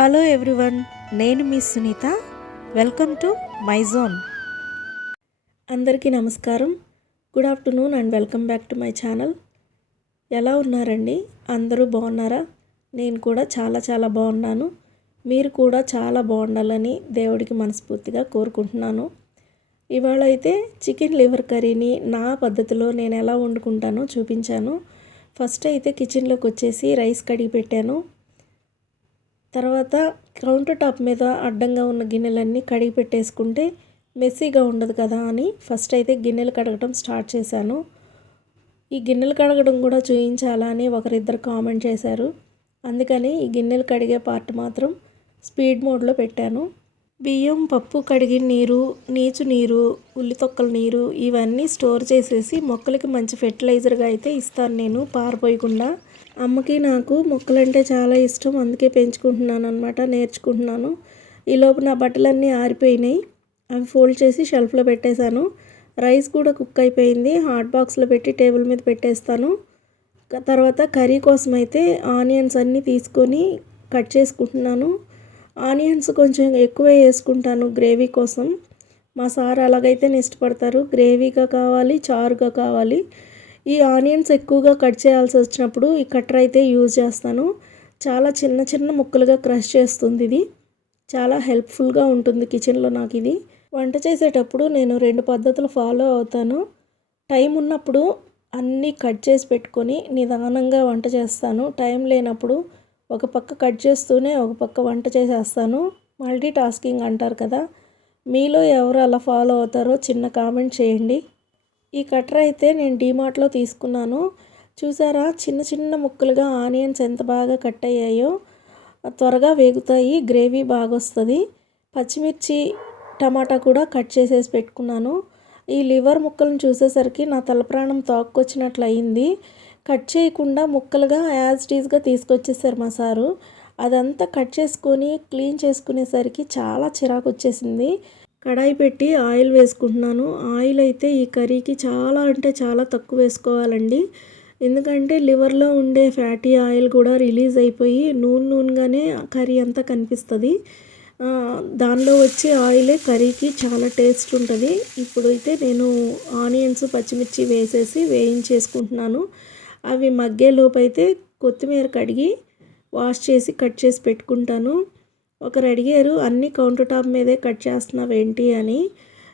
Hello everyone నేను మీ Sunita. Welcome to my zone అందరికీ నమస్కారం. Good afternoon and welcome back to my channel ఎలా ఉన్నారండి? అందరూ బాగున్నారా? నేను కూడా చాలా చాలా బాగున్నాను. మీరు కూడా చాలా బాగుండాలని దేవుడికి మనస్ఫూర్తిగా కోరుకుంటున్నాను. ఇవాళ అయితే చికెన్ లివర్ కర్రీని నా పద్ధతిలో నేను ఎలా వండుకుంటానో చూపించాను. ఫస్ట్ అయితే కిచెన్లోకి వచ్చేసి రైస్ కడిగి పెట్టాను. తర్వాత కౌంటర్ టాప్ మీద అడ్డంగా ఉన్న గిన్నెలన్నీ కడిగి పెట్టేసుకుంటే మెస్సీగా ఉండదు కదా అని ఫస్ట్ అయితే గిన్నెలు కడగడం స్టార్ట్ చేశాను. ఈ గిన్నెలు కడగడం కూడా చూపించాలా అని ఒకరిద్దరు కామెంట్ చేశారు. అందుకని ఈ గిన్నెలు కడిగే పార్ట్ మాత్రం స్పీడ్ మోడ్లో పెట్టాను. బియ్యం పప్పు కడిగిన నీరు నీచు నీరు ఉల్లి తొక్కల నీరు ఇవన్నీ స్టోర్ చేసేసి మొక్కలకి మంచి ఫెర్టిలైజర్గా అయితే ఇస్తాను నేను పారిపోయకుండా అమ్మకి నాకు మొక్కలంటే చాలా ఇష్టం. అందుకే పెంచుకుంటున్నాను అనమాట నేర్చుకుంటున్నాను. ఈలోపు నా బట్టలన్నీ ఆరిపోయినాయి. అవి ఫోల్డ్ చేసి షెల్ఫ్లో పెట్టేశాను. రైస్ కూడా కుక్ అయిపోయింది. హాట్ బాక్స్లో పెట్టి టేబుల్ మీద పెట్టేస్తాను. తర్వాత కర్రీ కోసం అయితే ఆనియన్స్ అన్నీ తీసుకొని కట్ చేసుకుంటున్నాను. ఆనియన్స్ కొంచెం ఎక్కువ వేసుకుంటాను గ్రేవీ కోసం. మా సార్ అలాగైతేనే ఇష్టపడతారు. గ్రేవీగా కావాలి చారుగా కావాలి. ఈ ఆనియన్స్ ఎక్కువగా కట్ చేయాల్సి వచ్చినప్పుడు ఈ కట్టర్ అయితే యూజ్ చేస్తాను. చాలా చిన్న చిన్న ముక్కలుగా క్రష్ చేస్తుంది ఇది. చాలా హెల్ప్ఫుల్గా ఉంటుంది కిచెన్లో నాకు ఇది. వంట చేసేటప్పుడు నేను రెండు పద్ధతులు ఫాలో అవుతాను. టైం ఉన్నప్పుడు అన్నీ కట్ చేసి పెట్టుకొని నిదానంగా వంట చేస్తాను. టైం లేనప్పుడు ఒక పక్క కట్ చేస్తూనే ఒక పక్క వంట చేసేస్తాను. మల్టీ టాస్కింగ్ అంటారు కదా. మీలో ఎవరు అలా ఫాలో అవుతారో చిన్న కామెంట్ చేయండి. ఈ కట్టర్ అయితే నేను డీమార్ట్లో తీసుకున్నాను. చూసారా? చిన్న చిన్న ముక్కలుగా ఆనియన్స్ ఎంత బాగా కట్ అయ్యాయో. త్వరగా వేగుతాయి గ్రేవీ బాగా వస్తుంది పచ్చిమిర్చి టమాటా కూడా కట్ చేసేసి పెట్టుకున్నాను. ఈ లివర్ ముక్కలను చూసేసరికి నా తలప్రాణం తోక్కొచ్చినట్లు అయింది కట్ చేయకుండా ముక్కలుగా యాజ్ డీజ్గా తీసుకొచ్చేసారు మా సారు. అదంతా కట్ చేసుకొని క్లీన్ చేసుకునేసరికి చాలా చిరాకు వచ్చేసింది కడాయి పెట్టి ఆయిల్ వేసుకుంటున్నాను. ఆయిల్ అయితే ఈ కర్రీకి చాలా అంటే చాలా తక్కువ వేసుకోవాలండి. ఎందుకంటే లివర్లో ఉండే ఫ్యాటీ ఆయిల్ కూడా రిలీజ్ అయిపోయి నూనె నూనెగానే కర్రీ అంతా కనిపిస్తుంది. దానిలో వచ్చే ఆయిలే కర్రీకి చాలా టేస్ట్ ఉంటుంది. ఇప్పుడైతే నేను ఆనియన్స్ పచ్చిమిర్చి వేసేసి వేయించేసుకుంటున్నాను. అవి మగ్గేలోపు అయితే కొత్తిమీర కడిగి వాష్ చేసి కట్ చేసి పెట్టుకుంటాను. ఒకరు అడిగారు అన్ని కౌంటర్ టాప్ మీదే కట్ చేస్తున్నావు ఏంటి అని.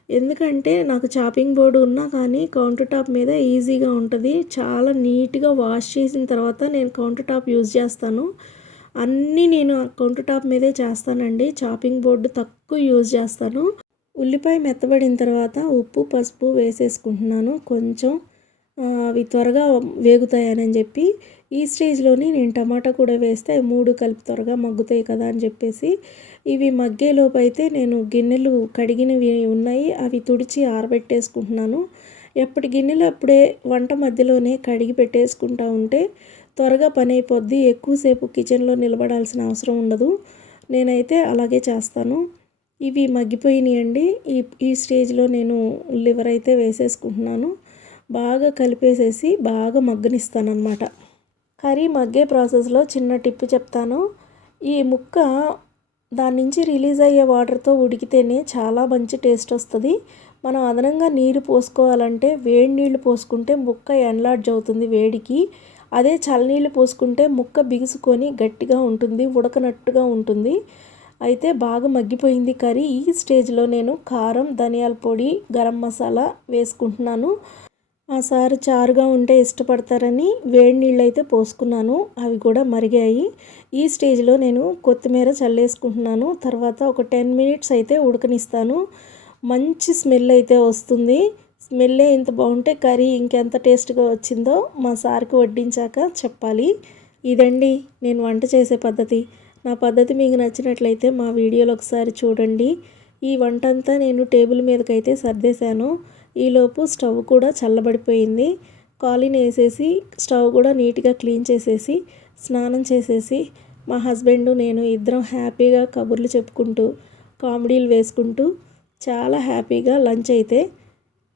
ఎందుకంటే నాకు చాపింగ్ బోర్డు ఉన్నా కానీ కౌంటర్ టాప్ మీద ఈజీగా ఉంటుంది. చాలా నీట్గా వాష్ చేసిన తర్వాత నేను కౌంటర్ టాప్ యూజ్ చేస్తాను. అన్నీ నేను కౌంటర్ టాప్ మీదే చేస్తానండి. చాపింగ్ బోర్డు తక్కువ యూజ్ చేస్తాను. ఉల్లిపాయ మెత్తబడిన తర్వాత ఉప్పు పసుపు వేసేసుకుంటున్నాను. కొంచెం అవి త్వరగా వేగుతాయని చెప్పి ఈ స్టేజ్లోని నేను టమాటా కూడా వేస్తే మూడు కలిపి త్వరగా మగ్గుతాయి కదా అని చెప్పేసి ఇవి మగ్గేలోపు అయితే నేను గిన్నెలు కడిగినవి ఉన్నాయి అవి తుడిచి ఆరబెట్టేసుకుంటున్నాను. ఎప్పటి గిన్నెలు అప్పుడే వంట మధ్యలోనే కడిగి పెట్టేసుకుంటా ఉంటే త్వరగా పని అయిపోద్ది ఎక్కువసేపు కిచెన్లో నిలబడాల్సిన అవసరం ఉండదు. నేనైతే అలాగే చేస్తాను. ఇవి మగ్గిపోయినాయండి. ఈ ఈ స్టేజ్లో నేను లివర్ అయితే వేసేసుకుంటున్నాను. బాగా కలిపేసేసి బాగా మగ్గనిస్తానమాట కర్రీ మగ్గే ప్రాసెస్లో చిన్న టిప్ చెప్తాను. ఈ ముక్క దాని నుంచి రిలీజ్ అయ్యే వాటర్తో ఉడికితేనే చాలా మంచి టేస్ట్ వస్తుంది. మనం అదనంగా నీరు పోసుకోవాలంటే వేడి నీళ్ళు పోసుకుంటే ముక్క ఎన్లాడ్జ్ అవుతుంది వేడికి. అదే చల్లనీళ్ళు పోసుకుంటే ముక్క బిగుసుకొని గట్టిగా ఉంటుంది ఉడకనట్టుగా ఉంటుంది. అయితే బాగా మగ్గిపోయింది కర్రీ. ఈ స్టేజ్లో నేను కారం ధనియాల పొడి గరం మసాలా వేసుకుంటున్నాను. ఆ సారు చారుగా ఉంటే ఇష్టపడతారని వేడి నీళ్ళు అయితే పోసుకున్నాను. అవి కూడా మరిగాయి. ఈ స్టేజ్లో నేను కొత్తిమీర చల్లేసుకుంటున్నాను. తర్వాత ఒక టెన్ మినిట్స్ అయితే ఉడకనిస్తాను. మంచి స్మెల్ అయితే వస్తుంది. స్మెల్లే ఇంత బాగుంటే కర్రీ ఇంకెంత టేస్ట్గా వచ్చిందో మా సార్కి వడ్డించాక చెప్పాలి. ఇదండి నేను వంట చేసే పద్ధతి. నా పద్ధతి మీకు నచ్చినట్లయితే మా వీడియోలో ఒకసారి చూడండి. ఈ వంట అంతా నేను టేబుల్ మీదకైతే సర్దేశాను. ఈలోపు స్టవ్ కూడా చల్లబడిపోయింది. కాలిన్ వేసేసి స్టవ్ కూడా నీట్గా క్లీన్ చేసేసి స్నానం చేసేసి మా హస్బెండ్ నేను ఇద్దరం హ్యాపీగా కబుర్లు చెప్పుకుంటూ కామెడీలు వేసుకుంటూ చాలా హ్యాపీగా లంచ్ అయితే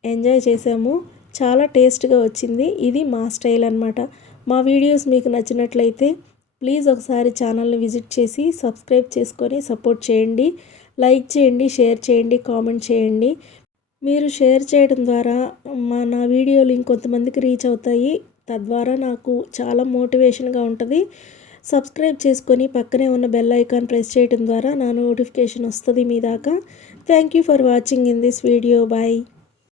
ఎంజాయ్ చేసాము చాలా టేస్ట్గా వచ్చింది. ఇది మా స్టైల్ అనమాట మా వీడియోస్ మీకు నచ్చినట్లయితే ప్లీజ్ ఒకసారి ఛానల్ని విజిట్ చేసి సబ్స్క్రైబ్ చేసుకొని సపోర్ట్ చేయండి. లైక్ చేయండి షేర్ చేయండి కామెంట్ చేయండి. మీరు షేర్ చేయడం ద్వారా మా నా వీడియోలు ఇంకొంతమందికి రీచ్ అవుతాయి. తద్వారా నాకు చాలా మోటివేషన్గా ఉంటుంది. సబ్స్క్రైబ్ చేసుకొని పక్కనే ఉన్న బెల్ ఐకాన్ ప్రెస్ చేయడం ద్వారా నా నోటిఫికేషన్ వస్తుంది మీ దాకా. Thank you for watching in this video. Bye.